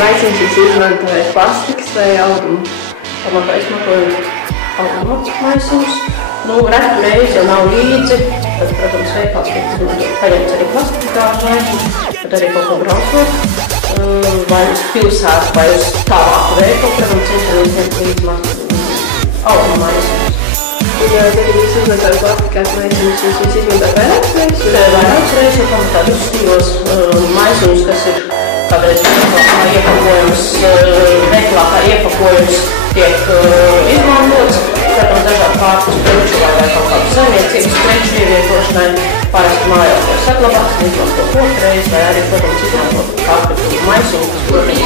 Maisiņus izmantoja plastikas vai audumu. Labāk izmantojot audumu maisiņus. Retu reizi, ja nav līdzi, tad, protams, veikals tiek izmantot paņemts arī plastikāžu maisiņus, tad arī kaut ko braucot, vai uz pilsētu, vai uz tālāku veikalu, protams, cenšamies ņemt līdzi audumu maisiņus. Un tad jūs izmantojat plastikās maisiņus, jūs izmantojat vairākas reizes? Vairākas reizes, jo pamatā visus divos maisiņus, kas ir kādreiz iepakojums, veikalā kā iepakojums tiek izmantots. Protams, dažādi pārtikas preču vai kaut kādu saimniecības preču ievietošanai, parasti mājās tiek saglabāts, izmantot otrreiz, vai arī, protams, izmantot kārtības maisiņu, kas, protams,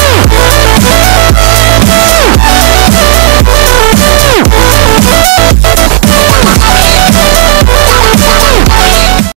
ir